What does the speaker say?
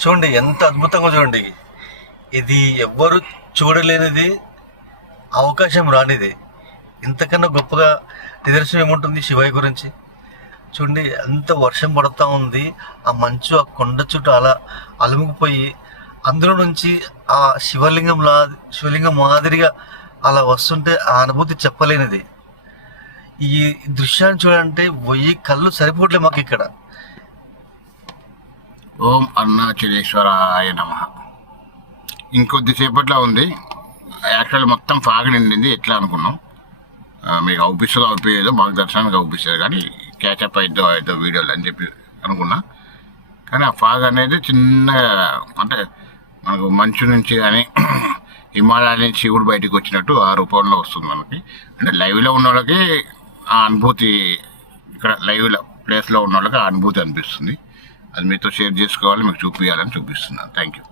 చూడండి ఎంత అద్భుతంగా చూడండి. ఇది ఎవ్వరు చూడలేనిది, అవకాశం రానిది. ఇంతకన్నా గొప్పగా నిదర్శనం ఏముంటుంది శివయ్య గురించి? చూడండి, అంత వర్షం పడుతూ ఉంది, ఆ మంచు ఆ కొండ చుట్టూ అలా అలుముకుపోయి అందులో నుంచి ఆ శివలింగం మాదిరిగా అలా వస్తుంటే ఆ అనుభూతి చెప్పలేనిది. ఈ దృశ్యాన్ని చూడాలంటే 1000 కళ్ళు సరిపోవట్లే మాకు ఇక్కడ. ఓం అరుణాచలేశ్వరాయ నమః. ఇంకొద్దిసేపట్లో ఉంది. యాక్చువల్ మొత్తం ఫాగ్ నిండింది. ఎట్లా అనుకున్నాం, మీకు అవుపిస్తుందో అవుపియదో, మాకు దర్శనానికి అవుపిస్తుంది, కానీ క్యాచప్ అయిద్దో వీడియోలు అని చెప్పి అనుకున్నా. కానీ ఆ ఫాగ్ అనేది చిన్నగా, అంటే మనకు మంచు నుంచి కానీ హిమాలయాల నుంచి శివుడు బయటకు వచ్చినట్టు ఆ రూపంలో వస్తుంది మనకి. అంటే లైవ్లో ఉన్న వాళ్ళకి ఆ అనుభూతి, ఇక్కడ లైవ్లో ప్లేస్లో ఉన్న వాళ్ళకి ఆ అనుభూతి అనిపిస్తుంది. అది మీతో షేర్ చేసుకోవాలి, మీకు చూపించాలని చూపిస్తున్నాను. Thank you.